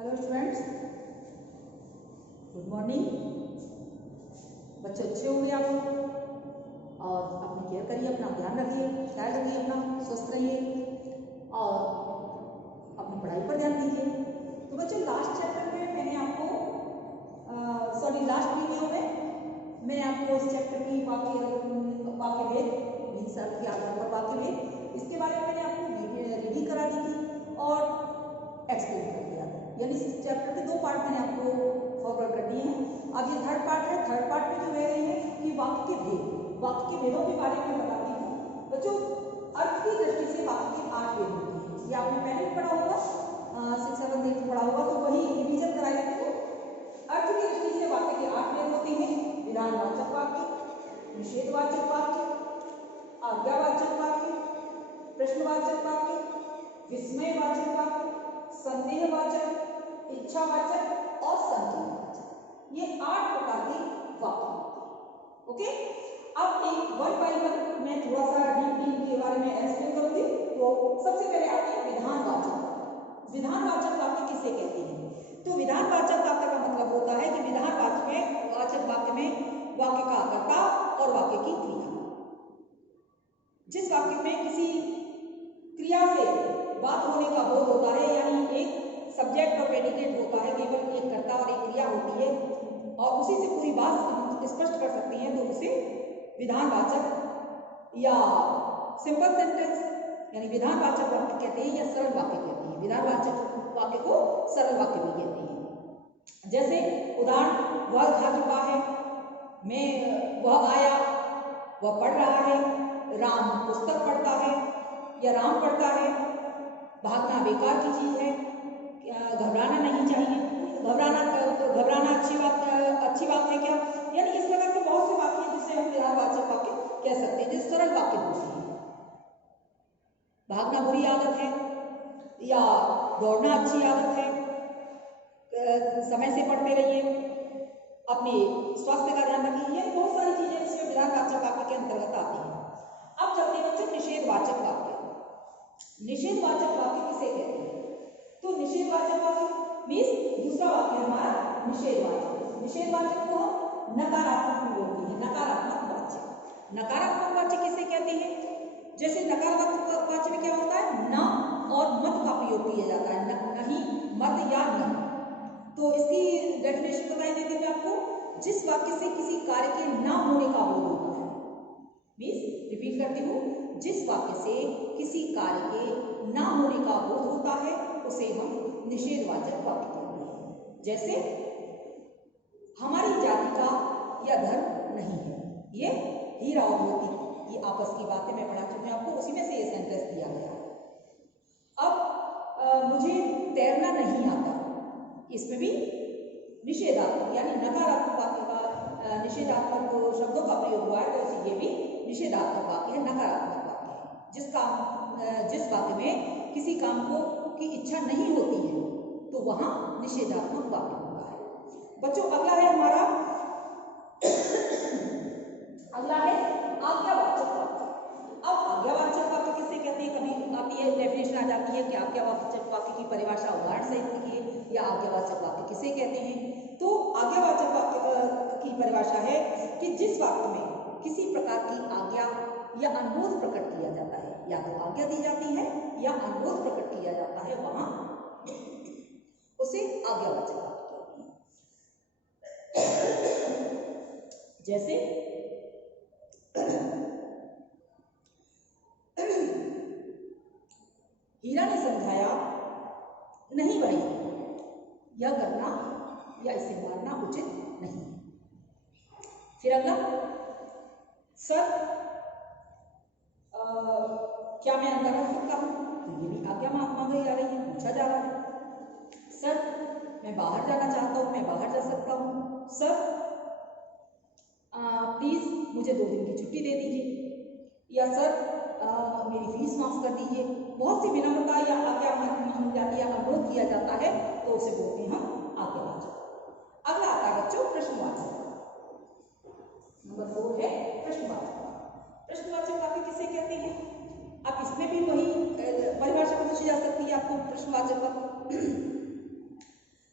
Hello students, good morning. बच्चे अच्छे होंगे आप लोग और अपनी केयर करिए, अपना ध्यान रखिए, ख्याल रखिए, अपना स्वस्थ रहिए और अपनी पढ़ाई पर ध्यान दीजिए। तो बच्चों, लास्ट चैप्टर में मैंने आपको लास्ट वीडियो में मैं आपको इस चैप्टर की वाक्य भेद मीन्स अर्थ के आधार पर वाक्य भेद इसके बारे में मैंने आपको रेडी करा दी थी और एक्सप्लेन कर दिया। यानी इस चैप्टर के दो पार्ट मैंने आपको फॉरवर्ड कर दिए हैं। अब ये थर्ड पार्ट है। थर्ड पार्ट में जो कह रही है कि वाक्य के भेदों के बारे में बताती हूँ। बच्चों, अर्थ की दृष्टि से वाक्य के 8 भेद होते हैं। ये आपने पहले भी पढ़ा होगा, 6, 7, 8 पढ़ा होगा, तो वही रिवीजन कराई जाती है। अर्थ की दृष्टि से वाक्य के 8 भेद होते हैं। विधानवाचक वाक्य, निषेधवाचक वाक्य, आज्ञावाचक वाक्य, प्रश्नवाचक वाक्य, विस्मयवाचक वाक्य, संदेहवाचक, इच्छावाचक और संकेतवाचक। ये 8 प्रकार के वाक्य होते हैं। ओके, अब एक वन बाय वन मैं थोड़ा सा डीप के बारे में एक्सप्लेन करूंगी। तो सबसे पहले आते हैं विधानवाचक वाक्य। विधानवाचक वाक्य किसे कहते हैं? तो विधानवाचक वाक्य का मतलब होता है कि विधानवाचक वाक्य में वाक्य का कर्ता और वाक्य की क्रिया, जिस वाक्य में किसी क्रिया से बात होने का बोध होता है, यानी एक सब्जेक्ट और प्रेडिकेट होता है, केवल एक कर्ता और एक क्रिया होती है और उसी से पूरी बात स्पष्ट कर सकते हैं, तो उसे विधानवाचक या सिंपल सेंटेंस यानी विधानवाचक वाक्य कहते हैं या सरल वाक्य कहते हैं। विधानवाचक वाक्य को सरल वाक्य भी कहते हैं। जैसे उदाहरण, वह खा चुका है, वह आया, वह पढ़ रहा है, राम पुस्तक पढ़ता है या राम पढ़ता है, भागना बेकार की चीज है, घबराना नहीं चाहिए, घबराना अच्छी बात है क्या। यानी इस प्रकार के बहुत से वाक्य हैं जिसे हम विधानवाचक वाक्य कह सकते हैं, जो सरल वाक्य होते हैं। भागना बुरी आदत है या दौड़ना अच्छी आदत है, समय से पढ़ते रहिए, अपने स्वास्थ्य का ध्यान रखिए। ये बहुत सारी चीजें इसमें विधानवाचक वाक्य के अंतर्गत आती हैं। अब चलते हैं बच्चों निषेधवाचक वाक्य। निषेधवाचक वाक्य किसे कहते हैं? तो निषेधवाचक वाक्य मीन्स दूसरा वाक्य है हमारा निषेधवाचक। निषेधवाचक को हम नकारात्मक भी बोलते हैं, नकारात्मक वाच्य। नकारात्मक वाच्य किसे कहते हैं? जैसे नकारात्मक वाच्य में क्या होता है, न और मत का प्रयोग किया जाता है, नहीं, मत या न। तो इसकी डेफिनेशन बताई देती है आपको, जिस वाक्य से किसी कार्य के न होने का बोध होता है। मीन्स रिपीट करती हूँ, जिस वाक्य से किसी कार्य के न होने का बोध होता है उसे हम निषेधवाचक वाक्य कहते हैं। जैसे हमारी जाति का यह धर्म नहीं है। ये हीरा और मोती की आपस की बातें मैं पढ़ा चुकी हूँ आपको, उसी में से ये सेंटेंस दिया गया। अब मुझे तैरना नहीं आता, इसमें भी निषेधात्मक यानी नकारात्मक वाक्य का निषेधात्मक शब्दों का प्रयोग हुआ है, तो ये भी निषेधात्मक वाक्य है, नकारात्मक वाक्य है। जिस वाक्य में किसी काम को की इच्छा नहीं होती है तो वहां निषेधात्मक वाक्य होता है। बच्चों, अगला है हमारा आज्ञावाचक वाक्य। अब आज्ञावाचक वाक्य किसे कहते हैं? कभी आप ये डेफिनेशन आ जाती है कि आज्ञावाचक वाक्य की परिभाषा उदाहरण सहित लिखिए या आज्ञावाचक वाक्य किसे कहते हैं। तो आज्ञावाचक वाक्य की परिभाषा है कि जिस वाक्य में किसी प्रकार की आज्ञा या अनुरोध प्रकट किया जाता है, या तो आज्ञा दी जाती है या अनुरोध प्रकट किया जाता है, वहां उसे आज्ञावाचक वाक्य कहते हैं। जैसे हीरा ने समझाया, नहीं भाई, यह करना या इसे मारना उचित नहीं। फिर अगला, सर क्या मैं अंदर रख सकता हूं? तो ये भी आज्ञा मांगी जा रही है, पूछा जा रहा है। सर मैं बाहर जाना चाहता हूं, मैं बाहर जा सकता हूं। सर प्लीज मुझे 2 दिन की छुट्टी दे दीजिए, या सर मेरी फीस माफ कर दीजिए। बहुत सी विनम्रता या आज्ञा मांगी जाती है, अनुरोध किया जाता है, तो उसे बोलते हैं हम आज्ञावाचक। अगला आता है बच्चों प्रश्नवाचक। नंबर 4 है प्रश्नवाचक। प्रश्नवाचक वाक्य किसे कहते हैं? अब इसमें भी वही परिभाषा पूछी जा सकती है आपको प्रश्नवाचक वाक्य।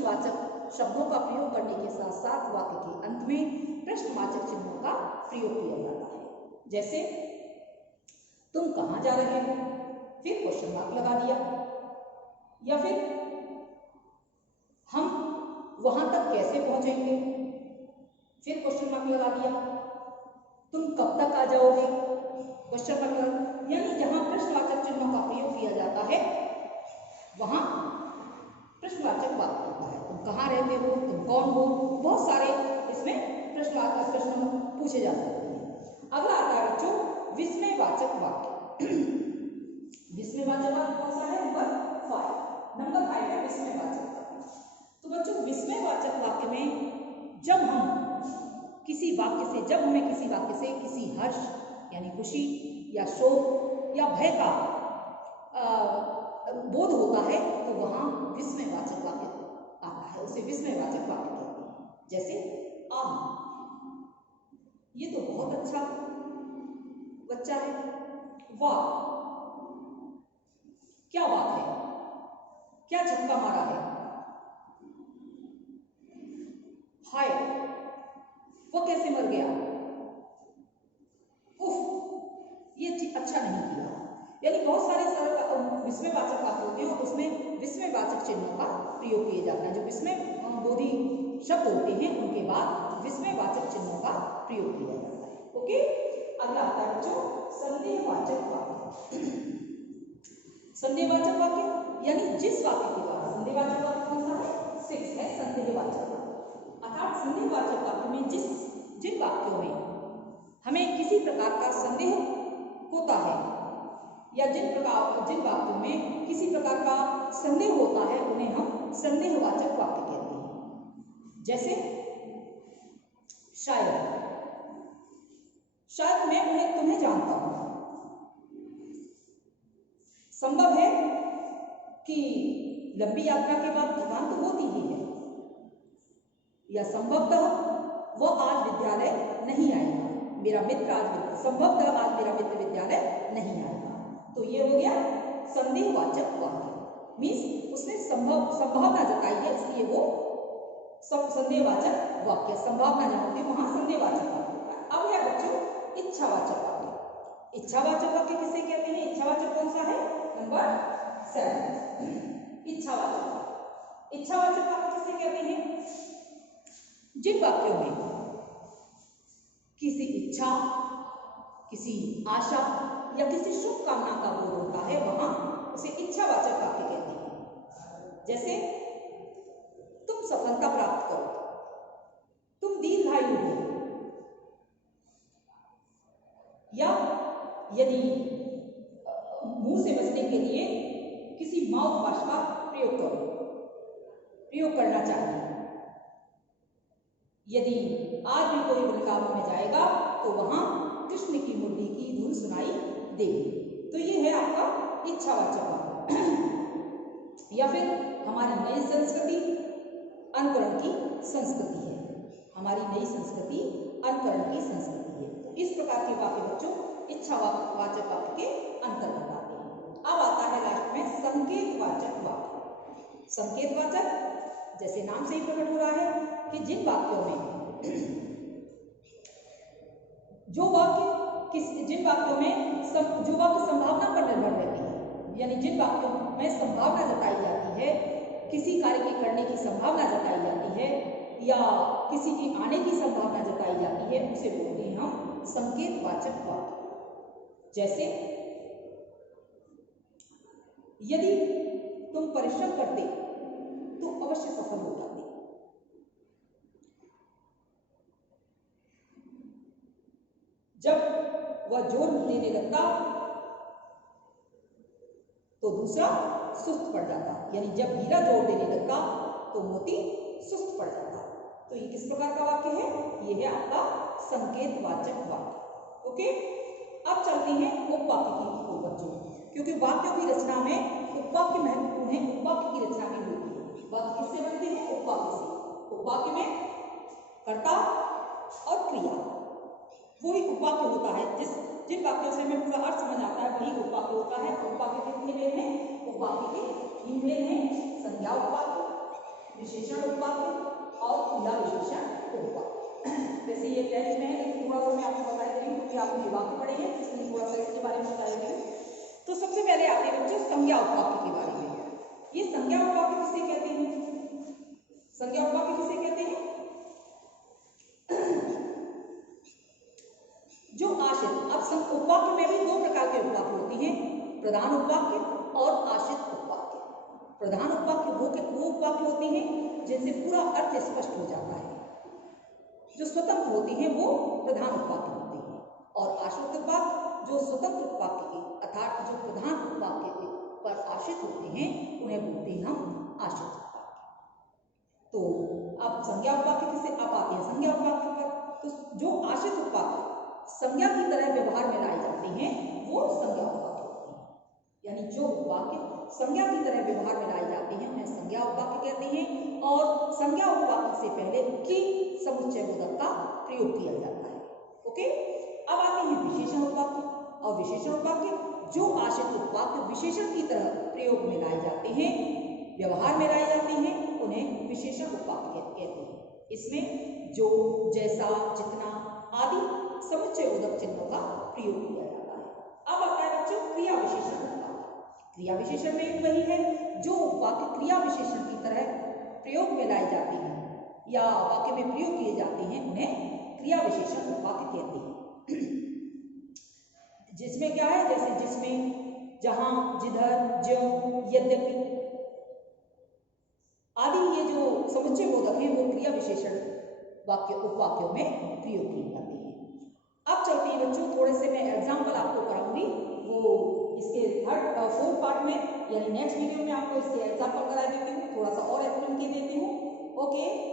प्रश्नवाचक शब्दों का प्रयोग करने के साथ साथ वाक्य के अंत में प्रश्नवाचक चिन्हों का प्रयोग किया जाता है। जैसे तुम कहाँ जा रहे हो, फिर क्वेश्चन मार्क लगा दिया, या फिर हम वहां तक कैसे पहुंचेंगे, फिर क्वेश्चन मार्क लगा दिया, तुम कब तक आ जाओगे, क्वेश्चन मार्क। यानी जहां प्रश्नवाचक चिन्हों का प्रयोग किया जाता है वहां प्रश्नवाचक वाक्य होता है। तुम कहाँ रहते हो, तुम कौन हो, बहुत सारे इसमें प्रश्नवाचक प्रश्न पूछे जा सकते हैं। अगला आता है बच्चों विस्मयवाचक वाक्य। विस्मयवाचक वाक्य कौन सा है? नंबर 5 है विस्मयवाचक वाक्य। तो बच्चों विस्मयवाचक वाक्य में जब हमें किसी वाक्य से किसी हर्ष यानी खुशी या शोक या भय का बोध होता है तो वहां विस्मयवाचक वाक्य आता है, उसे विस्मयवाचक वाक्य कहते हैं। जैसे ये तो बहुत अच्छा बच्चा है, वाह क्या बात है, क्या झटका मारा है, हाय वो कैसे मर गया, उफ ये अच्छा नहीं किया। यानी बहुत सारे विस्मयवाचक वाक्य होते हैं और उसमें विस्मयवाचक चिन्हों का प्रयोग किया जाता है। जो विस्मय बोधी शब्द होते हैं उनके बाद विस्मयवाचक चिन्हों का प्रयोग किया जाता है। ओके, अगला आता है बच्चों संदेहवाचक वाक्य। संदेहवाचक वाक्य यानी जिस वाक्य के द्वारा, संदेहवाचक वाक्य कौन सा है? 6 है संदेहवाचक वाक्य। अर्थात संदेहवाचक वाक्य में जिन वाक्यों में हमें किसी प्रकार का संदेह होता है या जिन वाक्यों में किसी प्रकार का संदेह होता है उन्हें हम संदेहवाचक वाक्य कहते हैं। जैसे शायद मैं तुम्हें जानता हूं, संभव है कि लंबी यात्रा के बाद थकान तो होती ही है, या संभवतः वह आज विद्यालय नहीं आएगा, संभवतः आज मेरा मित्र विद्यालय नहीं आएगा। तो ये हो गया संदेहवाचक वाक्य, मीन्स उसने संभावना जताई है इसलिए वो संदेहवाचक वाक्य, संभावना नहीं होती वहां संदेहवाचक वाक्य होता है। अब है बच्चों इच्छावाचक वाक्य। इच्छावाचक वाक्य किसे कहते हैं? इच्छावाचक कौन सा है? नंबर 7 इच्छावाचक वाक्य किसे कहते हैं? जिन वाक्यों में किसी इच्छा, किसी आशा या किसी शुभ कामना का बोध होता है वहां उसे इच्छावाचक वाक्य कहते हैं। जैसे तुम सफलता प्राप्त करो, तुम दीर्घायु हो, या यदि मुंह से बचने के लिए किसी माउथ वॉश का प्रयोग करना चाहिए। यदि आज भी कोई वृंदावन में जाएगा तो वहां कृष्ण की मुरली की धुन सुनाई देगी। तो ये है आपका इच्छावाचक वाक्य। या फिर हमारी नई संस्कृति अनुकरण की संस्कृति है, हमारी नई संस्कृति अनुकरण की संस्कृति है। तो इस प्रकार के वाक्य बच्चों इच्छावाचक वाक्य के अंतर्गत आते हैं। अब आता है लास्ट में संकेतवाचक वाक्य। संकेतवाचक जैसे नाम से ही प्रकट हो रहा है कि जिन वाक्यों में जो वाक्य संभावना पर निर्भर रहती है, यानी जिन वाक्यों में संभावना जताई जाती है, किसी कार्य के करने की संभावना जताई जाती है या किसी की आने की संभावना जताई जाती है, उसे बोलते हैं हम संकेतवाचक वाक्य। जैसे यदि तुम परिश्रम करते तो अवश्य सफल हो जाते। जब वह जोर देने लगता तो दूसरा सुस्त पड़ जाता, यानी जब हीरा जोर देने लगता तो मोती सुस्त पड़ जाता। तो ये किस प्रकार का वाक्य है? ये है आपका संकेतवाचक वाक्य। ओके, अब चलते हैं उपवाक्य की ओर बच्चों, क्योंकि वाक्यों की रचना में उपवाक्य महत्वपूर्ण है। उपवाक्य की रचना में होती है, वाक्य किससे बनते हैं? उपवाक्य से। उपवाक्य में कर्ता और क्रिया, वही उपवाक्य होता है। जिन वाक्यों से हमें पूरा अर्थ समझ आता है वही उपवाक्य होता है। उपवाक्य कितने भेद हैं? उपवाक्य के 3 भेद हैं। संज्ञा उपवाक्य, विशेषण उपवाक्य और क्रिया विशेषण उपवाक्य। वैसे ये टेस्ट में है, लेकिन थोड़ा सा मैं आपको बता देती हूँ क्योंकि आपने वाक्य पढ़े हैं, इसलिए थोड़ा सा इसके बारे में बता देती हूँ। तो सबसे पहले आते हैं बच्चों संज्ञा उपवाक्य के बारे में। ये संज्ञा उपवाक्य किसे कहते हैं? संज्ञा उपवाक्य किसे कहते हैं? जो आश्रित, अब उपवाक्य में भी दो प्रकार के उपवाक्य होती हैं, प्रधान उपवाक्य और आश्रित उपवाक्य। प्रधान उपवाक्य वो उपवाक्य होते हैं जिनसे पूरा अर्थ स्पष्ट हो जाता है, जो स्वतंत्र होती हैं वो प्रधान उपवाक्य होते हैं, और आश्रित उपवाक्य जो स्वतंत्र उपवाक्य के अर्थात जो प्रधान उपवाक्य के पर आश्रित होते हैं उन्हें बोलते हैं हम आश्रित उपवाक्य। तो अब संज्ञा उपवाक्य किसे आप आते हैं संज्ञा उपवाक्य पर। तो जो आश्रित उपवाक्य संज्ञा की तरह व्यवहार में लाए जाते हैं वो संज्ञा उपवाक्य होते हैं, यानी जो उपवाक्य संज्ञा की तरह व्यवहार में लाए जाते हैं उन्हें संज्ञा उपवाक्य कहते हैं, और संज्ञा उपवाक्य से पहले की समुच्चय बोधक का प्रयोग किया जाता है। ओके, अब आते हैं विशेषण उपवाक्य। और विशेषण उपवाक्य जो आश्रित उपवाक्य विशेषण की तरह प्रयोग में लाए जाते हैं, व्यवहार में लाए जाते हैं, उन्हें विशेषण उपवाक्य कहते हैं। इसमें जो, जैसा, जितना आदि समुच्चय बोधक चिन्हों का प्रयोग किया जाता है। अब आता है बच्चों क्रिया विशेषण उपवाक्य। क्रिया विशेषण में वही है जो वाक्य क्रिया विशेषण की तरह प्रयोग में लाए जाते हैं या वाक्य में प्रयोग किए जाते हैं उन्हें क्रिया विशेषण उपवाक्य कहते हैं। जिसमें क्या है, जैसे जिसमें, जहां, जिधर, ज्यों, यद्यपि आदि ये जो समुच्चय बोधक हैं वो क्रिया विशेषण वाक्य उपवाक्यों में प्रयोग किए जाते हैं। अब चलते हैं बच्चों, थोड़े से मैं एग्जाम्पल आपको कराऊंगी, वो इसके फोर्थ पार्ट में यानी नेक्स्ट वीडियो में आपको इसके एग्जाम्पल करा देती हूँ, थोड़ा सा और एक्सप्लेन कर देती हूँ। ओके,